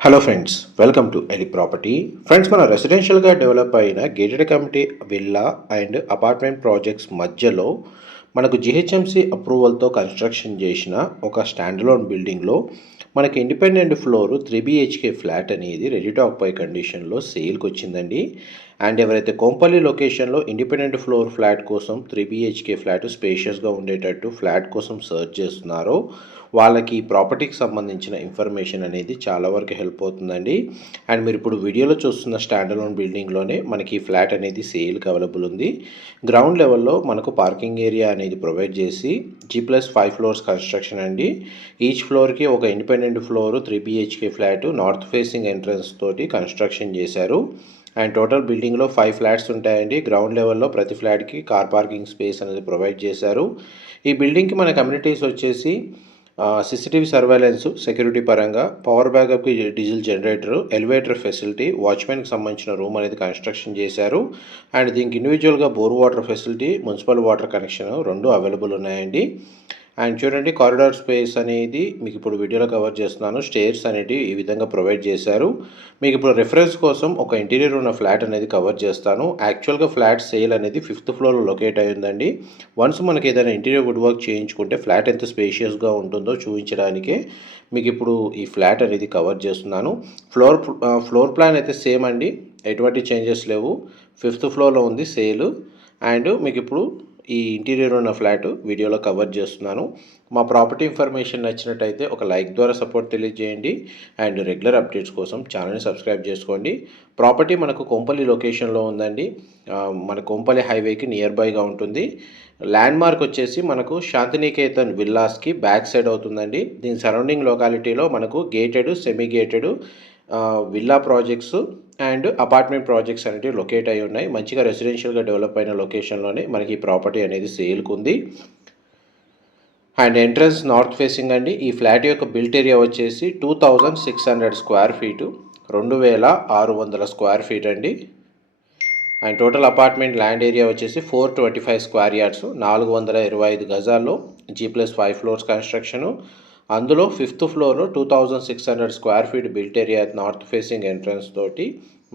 Hello friends welcome to ఎలి property friends మన రెసిడెన్షియల్గా డెవలప్ అయిన gated committee villa and apartment projects మధ్యలో మనకు జిహెచ్ఎంసీ అప్రూవల్తో కన్స్ట్రక్షన్ చేసిన ఒక స్టాండ్లోన్ బిల్డింగ్లో మనకి independent floor three B H K flat అనేది రెడీ టు ఆక్యుపై కండిషన్లో సేల్కి వచ్చిందండి. అండ్ ఎవరైతే కోంపల్లి లొకేషన్లో ఇండిపెండెంట్ ఫ్లోర్ ఫ్లాట్ కోసం three B H K flat స్పేషియస్గా ఉండేటట్టు ఫ్లాట్ కోసం సర్చ్ చేస్తున్నారో వాళ్ళకి ఈ ప్రాపర్టీకి సంబంధించిన ఇన్ఫర్మేషన్ అనేది చాలా వరకు హెల్ప్ అవుతుందండి. అండ్ మీరు ఇప్పుడు వీడియోలో చూస్తున్న స్టాండలోన్ బిల్డింగ్లోనే మనకి ఈ ఫ్లాట్ అనేది సేల్కి అవైలబుల్ ఉంది. గ్రౌండ్ లెవెల్లో మనకు పార్కింగ్ ఏరియా అనేది ప్రొవైడ్ చేసి G plus five floors construction అండి. ఈచ్ ఫ్లోర్కి ఒక independent floor three B H K flat north facing entrance తోటి కన్స్ట్రక్షన్ చేశారు. అండ్ టోటల్ బిల్డింగ్లో ఫైవ్ ఫ్లాట్స్ ఉంటాయండి. గ్రౌండ్ లెవెల్లో ప్రతి ఫ్లాట్కి కార్ పార్కింగ్ స్పేస్ అనేది ప్రొవైడ్ చేశారు. ఈ బిల్డింగ్కి మన కమ్యూనిటీస్ వచ్చేసి C C T V surveillance security పరంగా పవర్ బ్యాకప్కి డీజిల్ జనరేటర్ ఎలివేటర్ ఫెసిలిటీ వాచ్మెన్కి సంబంధించిన రూమ్ అనేది కన్స్ట్రక్షన్ చేశారు. అండ్ దీనికి ఇండివిజువల్గా bore water facility municipal water connection రెండు అవైలబుల్ ఉన్నాయండి. అండ్ చూడండి కారిడార్ స్పేస్ అనేది మీకు ఇప్పుడు వీడియోలో కవర్ చేస్తున్నాను. స్టేర్స్ అనేవి ఈ విధంగా ప్రొవైడ్ చేశారు. మీకు ఇప్పుడు రెఫరెన్స్ కోసం ఒక ఇంటీరియర్ ఉన్న ఫ్లాట్ అనేది కవర్ చేస్తాను. యాక్చువల్గా ఫ్లాట్ సేల్ అనేది ఫిఫ్త్ ఫ్లోర్లో లొకేట్ అయ్యిందండి వన్స్ మనకి ఏదైనా ఇంటీరియర్ వుడ్ వర్క్ చేయించుకుంటే ఫ్లాట్ ఎంత స్పేషియస్గా ఉంటుందో చూపించడానికే మీకు ఇప్పుడు ఈ ఫ్లాట్ అనేది కవర్ చేస్తున్నాను. ఫ్లోర్ ఫ్లోర్ ప్లాన్ అయితే సేమ్ అండి. ఎటువంటి చేంజెస్ లేవు. ఫిఫ్త్ ఫ్లోర్లో ఉంది సేల్ అండ్ మీకు ఇప్పుడు ఈ ఇంటీరియర్ ఉన్న ఫ్లాట్ వీడియోలో కవర్ చేస్తున్నాను. మా ప్రాపర్టీ ఇన్ఫర్మేషన్ నచ్చినట్టయితే ఒక లైక్ ద్వారా సపోర్ట్ తెలియజేయండి. అండ్ రెగ్యులర్ అప్డేట్స్ కోసం ఛానల్ని సబ్స్క్రైబ్ చేసుకోండి. ప్రాపర్టీ మనకు కొంపల్లి లొకేషన్లో ఉందండి. మన కొంపల్లి హైవేకి నియర్ బైగా ఉంటుంది. ల్యాండ్ మార్క్ వచ్చేసి మనకు శాంతినికేతన్ విల్లాస్కి బ్యాక్ సైడ్ అవుతుందండి. దీని సరౌండింగ్ లొకాలిటీలో మనకు gated semi gated villa projects and apartment projects అనేవి లొకేట్ అయి ఉన్నాయి. మంచిగా రెసిడెన్షియల్గా డెవలప్ అయిన లొకేషన్లోనే మనకి ఈ ప్రాపర్టీ అనేది సేల్కు ఉంది. అండ్ ఎంట్రన్స్ నార్త్ ఫేసింగ్ అండి. ఈ ఫ్లాట్ యొక్క బిల్ట్ ఏరియా వచ్చేసి two thousand six hundred square feet రెండు వేల ఆరు వందల స్క్వేర్ ఫీట్ అండి. And total apartment land area వచ్చేసి four twenty five square yards నాలుగు వందల ఇరవై ఐదు గజాల్లో G plus five floors construction అందులో ఫిఫ్త్ ఫ్లోర్లో two thousand six hundred square feet built area north facing entrance తోటి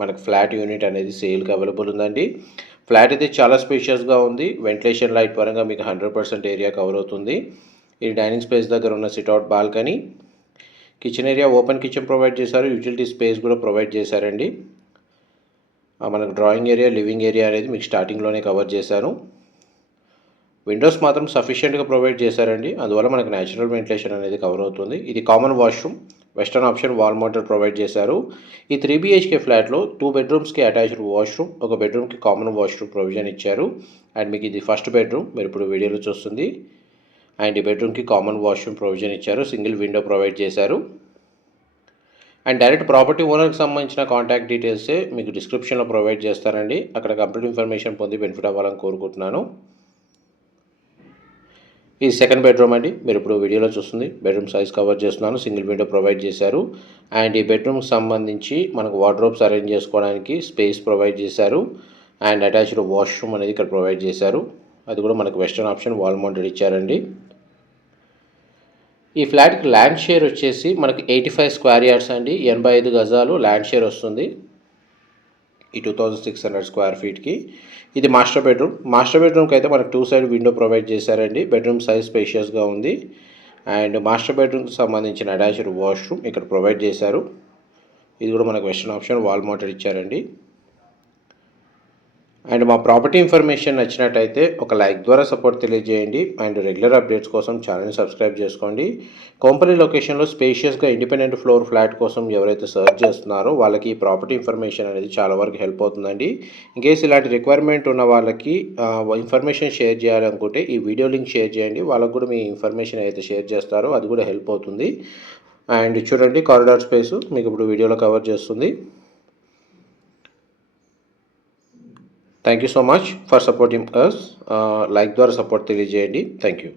మనకు ఫ్లాట్ యూనిట్ అనేది సేల్కి అవైలబుల్ ఉందండి. ఫ్లాట్ అయితే చాలా స్పేషియస్గా ఉంది. వెంటిలేషన్ లైట్ పరంగా మీకు హండ్రెడ్ పర్సెంట్ ఏరియా కవర్ అవుతుంది. ఈ డైనింగ్ స్పేస్ దగ్గర ఉన్న sit out balcony kitchen area open kitchen provide చేశారు. యూటిలిటీ స్పేస్ కూడా ప్రొవైడ్ చేశారండి. మనకు డ్రాయింగ్ ఏరియా లివింగ్ ఏరియా అనేది మీకు స్టార్టింగ్లోనే కవర్ చేశాను. విండోస్ మాత్రం సఫిషియెంట్గా ప్రొవైడ్ చేశారండి. అందువల్ల మనకు న్యాచురల్ వెంటిలేషన్ అనేది కవర్ అవుతుంది. ఇది common washroom western option wall motor provide చేశారు. ఈ త్రీ బీహెచ్కే ఫ్లాట్లో టూ బెడ్రూమ్స్కి అటాచ్డ్ వాష్రూమ్ ఒక బెడ్రూమ్కి కామన్ వాష్రూమ్ ప్రొవిజన్ ఇచ్చారు. అండ్ మీకు ఇది ఫస్ట్ బెడ్రూమ్ మీరు ఇప్పుడు వీడియోలో చూస్తుంది. అండ్ ఈ బెడ్రూమ్కి కామన్ వాష్రూమ్ ప్రొవిజన్ ఇచ్చారు సింగిల్ విండో ప్రొవైడ్ చేశారు. అండ్ డైరెక్ట్ ప్రాపర్టీ ఓనర్కి సంబంధించిన కాంటాక్ట్ డీటెయిల్సే మీకు డిస్క్రిప్షన్లో ప్రొవైడ్ చేస్తారండి అక్కడ కంప్లీట్ ఇన్ఫర్మేషన్ పొంది బెనిఫిట్ అవ్వాలని కోరుకుంటున్నాను. ఈ సెకండ్ బెడ్రూమ్ అండి. మీరు ఇప్పుడు వీడియోలో చూస్తుంది. బెడ్రూమ్ సైజ్ కవర్ చేస్తున్నాను. సింగిల్ విండో ప్రొవైడ్ చేశారు. అండ్ ఈ బెడ్రూమ్కి సంబంధించి మనకు వార్డ్రోబ్స్ అరేంజ్ చేసుకోవడానికి స్పేస్ ప్రొవైడ్ చేశారు. అండ్ అటాచ్డ్ వాష్రూమ్ అనేది ఇక్కడ ప్రొవైడ్ చేశారు. అది కూడా మనకు వెస్టర్న్ ఆప్షన్ వాల్ మౌంటెడ్ ఇచ్చారండి. ఈ ఫ్లాట్కి ల్యాండ్ షేర్ వచ్చేసి మనకు ఎయిటీ ఫైవ్ స్క్వేర్ యార్డ్స్ అండి ఎనభై ఐదు గజాలు ల్యాండ్ షేర్ వస్తుంది. ఈ two thousand six hundred square ఫీట్కి ఇది మాస్టర్ బెడ్రూమ్ మాస్టర్ బెడ్రూమ్కి అయితే మనకు టూ సైడ్ విండో ప్రొవైడ్ చేశారండి. బెడ్రూమ్ సైజ్ స్పేషియస్గా ఉంది. అండ్ మాస్టర్ బెడ్రూమ్కి సంబంధించిన అటాచ్డ్ వాష్రూమ్ ఇక్కడ ప్రొవైడ్ చేశారు. ఇది కూడా మనకు వెస్టర్న్ ఆప్షన్ వాల్ మౌంటెడ్ ఇచ్చారండి. అండ్ మా ప్రాపర్టీ ఇన్ఫర్మేషన్ నచ్చినట్టయితే ఒక లైక్ ద్వారా సపోర్ట్ తెలియజేయండి. అండ్ రెగ్యులర్ అప్డేట్స్ కోసం ఛానల్ని సబ్స్క్రైబ్ చేసుకోండి. కంపెనీ లొకేషన్లో స్పేషియస్గా ఇండిపెండెంట్ ఫ్లోర్ ఫ్లాట్ కోసం ఎవరైతే సర్చ్ చేస్తున్నారో వాళ్ళకి ఈ ప్రాపర్టీ ఇన్ఫర్మేషన్ అనేది చాలా వరకు హెల్ప్ అవుతుందండి. ఇన్కేస్ ఇలాంటి రిక్వైర్మెంట్ ఉన్న వాళ్ళకి ఇన్ఫర్మేషన్ షేర్ చేయాలనుకుంటే ఈ వీడియో లింక్ షేర్ చేయండి. వాళ్ళకు కూడా మీ ఇన్ఫర్మేషన్ అయితే షేర్ చేస్తారో అది కూడా హెల్ప్ అవుతుంది. అండ్ చూడండి కారిడార్ స్పేస్ మీకు ఇప్పుడు వీడియోలో కవర్ చేస్తుంది. thank you so much for supporting us like ద్వారా సపోర్ట్ తెలియజేయండి థ్యాంక్ యూ